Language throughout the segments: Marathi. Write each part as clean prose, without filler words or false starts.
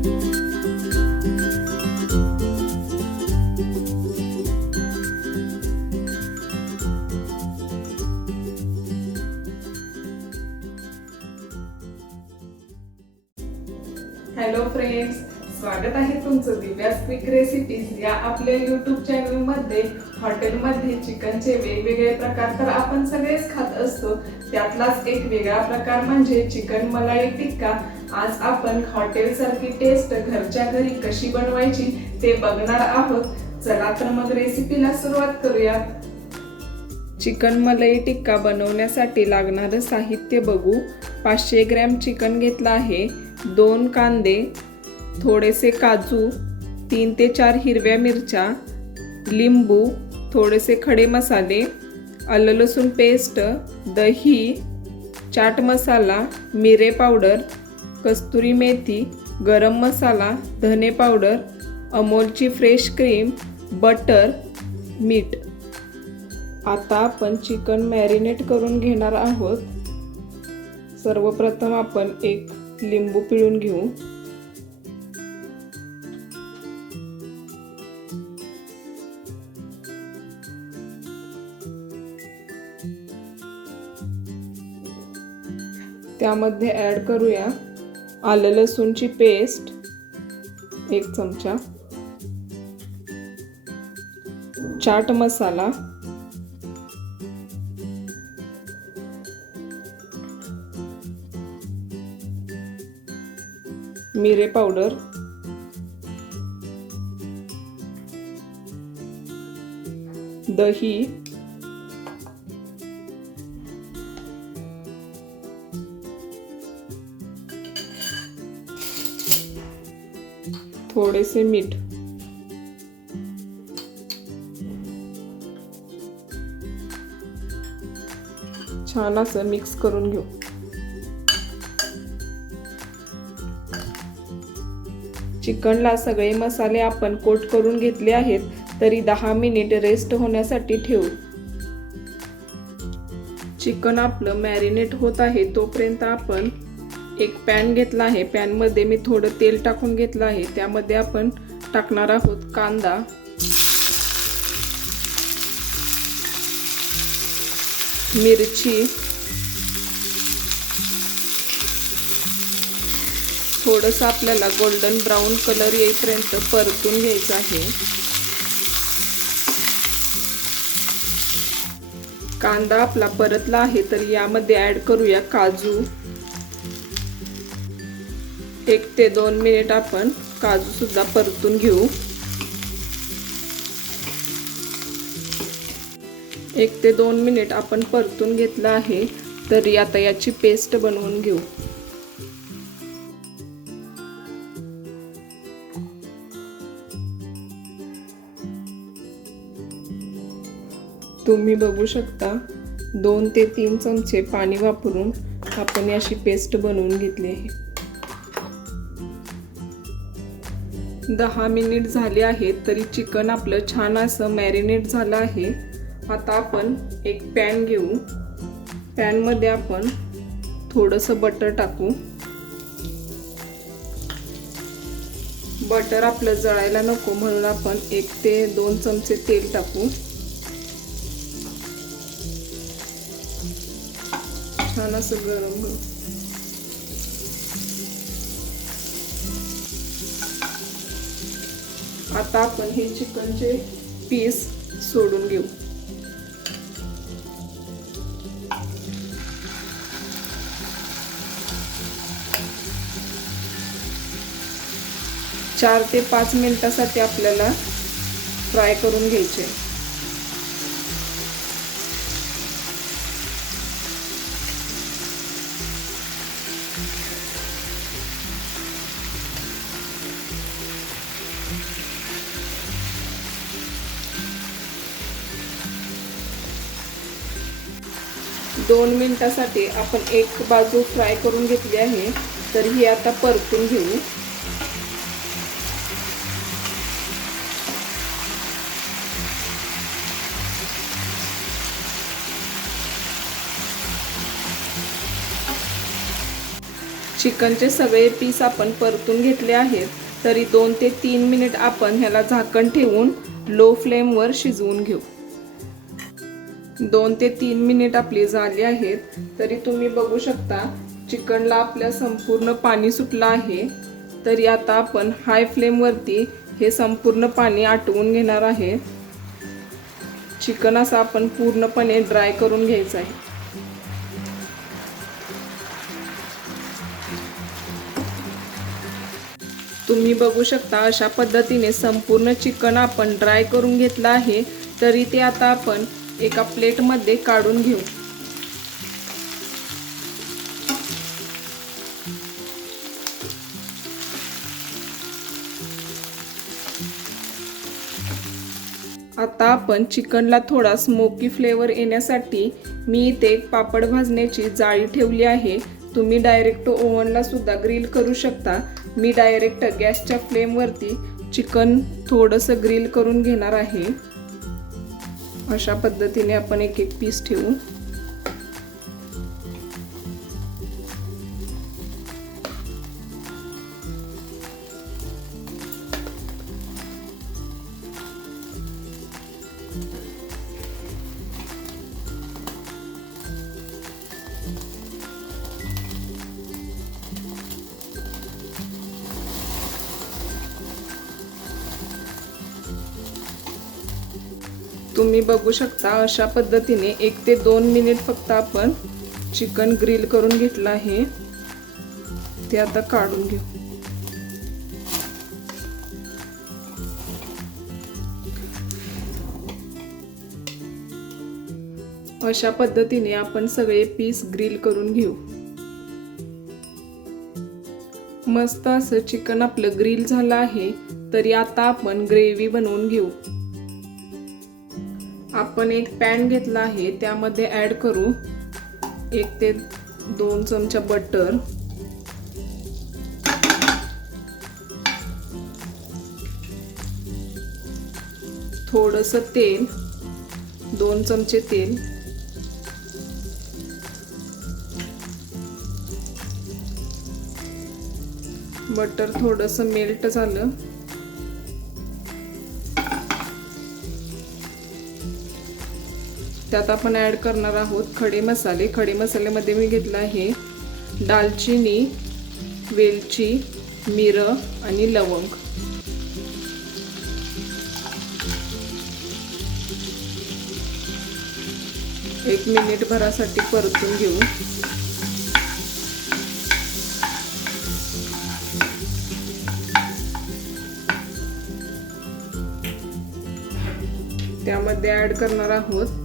हॅलो फ्रेंड्स, स्वागत आहे तुमचं दिव्यास क्विक रेसिपीज या आपल्या यूट्यूब चॅनल मध्ये। हॉटेलमध्ये चिकनचे वेगवेगळे प्रकार तर आपण सगळेच खात असतो, त्यातलाच एक वेगळा प्रकार म्हणजे चिकन मलाई टिक्का। आज आपण हॉटेल सारखी टेस्ट घरच्या घरी कशी बनवायची ते बघणार आहोत। चला तर मग रेसिपीला सुरुवात करूया। चिकन मलाई टिक्का बनवण्यासाठी लागणारे साहित्य बघू। 500 ग्रॅम चिकन घेतला आहे, 2 कांदे, थोडेसे काजू, 3 ते 4 हिरव्या मिरच्या, लिंबू, थोडेसे खडे मसाले, आलं लसूण पेस्ट, दही, चाट मसाला, मिरे पावडर, कस्तुरी मेथी, गरम मसाला, धने पावडर, अमूलची फ्रेश क्रीम, बटर, मीठ। आता आपण चिकन मॅरिनेट करून घेणार आहोत। सर्वप्रथम आपण एक लिंबू पिळून घेऊ। त्यामध्ये ॲड करूया आलं लसूणची पेस्ट 1 चमचा, चाट मसाला, मिरे पावडर, दही, थोडेसे मीठ। छान असं मिक्स करून घेऊ। चिकनला सगळे मसाले आपण कोट करून घेतले आहेत, तरी 10 मिनिट रेस्ट होण्यासाठी ठेवू। चिकन आपलं मॅरिनेट होत आहे तोपर्यंत आपण एक पॅन घेतला आहे। पॅन मध्ये मी थोडं तेल टाकून घेतलं आहे, त्यामध्ये आपण टाकणार आहोत कांदा, मिरची, थोडंसं आपल्याला गोल्डन ब्राऊन कलर येईपर्यंत परतून घ्यायचं आहे। कांदा आपला परतला आहे, तर यामध्ये ॲड करूया काजू। 1 ते 2 मिनिट आपण काजू सुद्धा परतून घेऊ। 1 ते 2 मिनिट आपण परतून घेतलं आहे, तर आता याची पेस्ट बनवून घेऊ। तुम्ही बघू शकता 2 ते 3 चमचे पाणी वापरून आपण अशी पेस्ट बनवून घेतली आहे। 10 मिनिट झाले आहेत, तरी चिकन आपलं छान असं मॅरिनेट झालं आहे। आता आपण एक पॅन घेऊ। पॅन मध्ये आपण थोडंसं बटर टाकू। बटर आपलं जळायला नको म्हणून आपण 1 ते 2 चमचे तेल टाकू। छान असं गरम करू। आता आपण हे चिकनचे पीस सोडून घेऊ। चार ते 5 मिनिटासाठी आपल्याला फ्राय करून घ्यायचे। 2 मिनिटासाठी आपण एक बाजू फ्राय करून घेतली आहे, तर ही आता परतून घेऊ। चिकनचे सगळे पीस आपण परतून घेतले आहेत, तरी 2 ते 3 मिनिट आपण ह्याला झाकण ठेवून लो फ्लेमवर शिजवून घेऊ। 2 ते 3 मिनिट आपली झाली आहेत, तरी तुम्ही बघू शकता चिकनला आपल्या संपूर्ण पाणी सुटलं आहे। तरी आता आपण हाय फ्लेमवरती हे संपूर्ण पाणी आटवून घेणार आहे। चिकन असं आपण पूर्णपणे ड्राय करून घ्यायचं आहे। तुम्ही बघू शकता अशा पद्धतीने संपूर्ण चिकन आपण ड्राय करून घेतलं आहे। तरी ते आता आपण एका प्लेटमध्ये काढून घेऊ। आता आपण चिकनला थोडा स्मोकी फ्लेवर येण्यासाठी मी इथे पापड भाजण्याची जाळी ठेवली आहे। तुम्ही डायरेक्ट ओव्हनला सुद्धा ग्रिल करू शकता। मी डायरेक्ट गॅसच्या फ्लेमवरती चिकन थोडंसं ग्रिल करून घेणार आहे। अशा पद्धतीने आपण एक एक पीस ठेवू। तुम्ही बघू शकता अशा पद्धतीने 1 ते 2 मिनिट फक्त आपण चिकन ग्रिल करून घेतलं आहे। ते आता काढून घेऊ। अशा पद्धतीने आपण सगळे पीस ग्रिल करून घेऊ। मस्त असं चिकन आपलं ग्रिल झालं आहे। तरी आता आपण ग्रेव्ही बनवून घेऊ। आपण एक पॅन घेतला आहे, त्यामध्ये ऍड करू 1 ते 2 चमचा बटर, थोडंसं तेल, 2 चमचे तेल, बटर थोडंसं मेल्ट झालं त्यात आपण ऍड करणार आहोत खडे मसाले। खडे मसाल्यामध्ये मी घेतला आहे दालचिनी, वेलची, मिरं आणि लवंग। एक मिनिट भरासाठी परतून घेऊ। त्यामध्ये ऍड करणार आहोत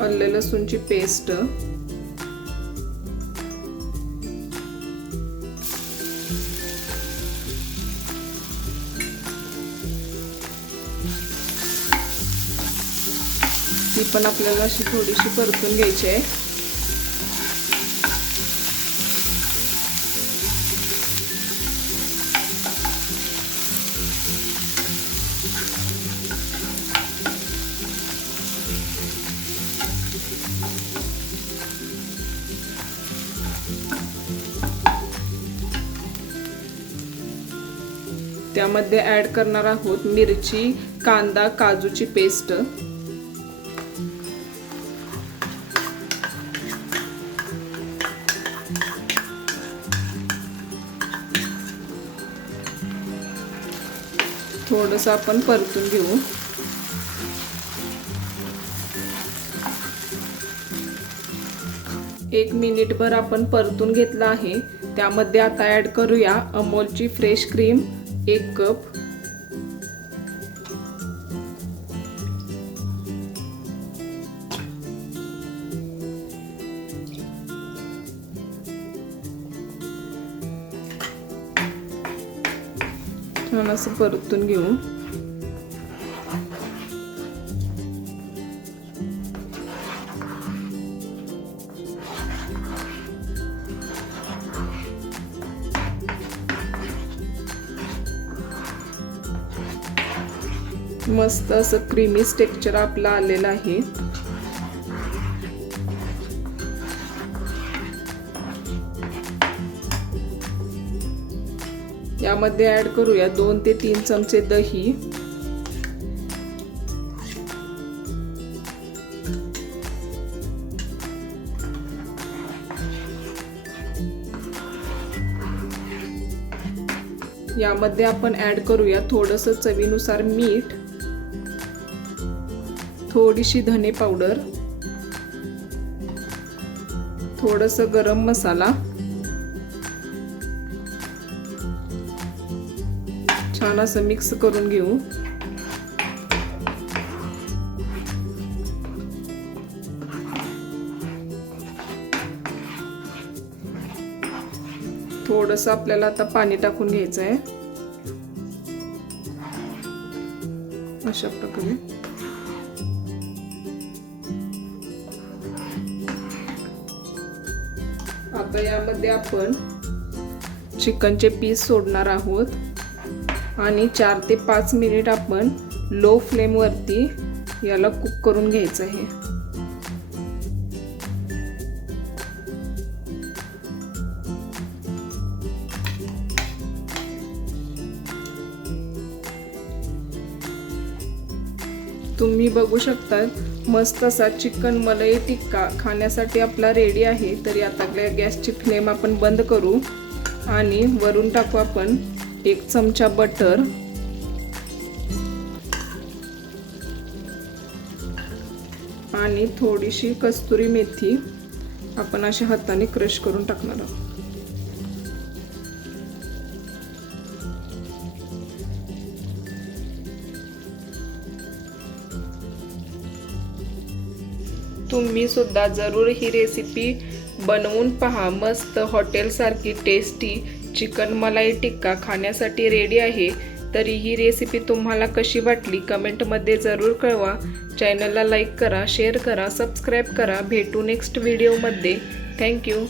आलं लसूणची पेस्ट, ती पण आपल्याला अशी थोडीशी परतून घ्यायची आहे। त्यामध्ये ऍड करणार आहोत मिरची, कांदा, काजूची पेस्ट, थोडंसं आपण परतून घेऊ। एक मिनिटभर आपण परतून घेतला आहे। त्यामध्ये आता ऍड करूया अमूलची फ्रेश क्रीम 1 कप, छान असं परतून घेऊ। मस्त असं क्रीमी टेक्स्चर आपलं आलेलं आहे। यामध्ये ॲड करूया 2 ते 3 चमचे दही, यामध्ये आपण ॲड करूया थोडंसं चवीनुसार मीठ, थोडीशी धने पावडर, थोडंसं गरम मसाला, छान असं मिक्स करून घेऊ। थोडंसं आपल्याला आता पाणी टाकून घ्यायचं आहे अशा प्रकारे। आता यामध्ये आपण चिकनचे पीस सोडणार आहोत आणि 4 ते 5 मिनिट आपण लो फ्लेम वरती याला कुक करून घ्यायचं आहे। तुम्ही बघू शकता मस्त असा चिकन मलाई टिक्का खाण्यासाठी आपला रेडी आहे। तरी आता गॅसची फ्लेम आपण बंद करू आणि वरून टाकू आपण 1 चमचा बटर आणि थोडीशी कस्तुरी मेथी आपण अशा हाताने क्रश करून टाकणार आहोत। तुम्ही सुद्धा जरूर ही रेसिपी बनवून पहा। मस्त हॉटेल सारखी टेस्टी चिकन मलाई टिक्का खाण्यासाठी रेडी आहे। तरी ही रेसिपी तुम्हाला कशी वाटली कमेंटमध्ये जरूर कळवा। चॅनलला लाईक करा, शेअर करा, सबस्क्राईब करा। भेटू नेक्स्ट व्हिडिओमध्ये। थँक्यू।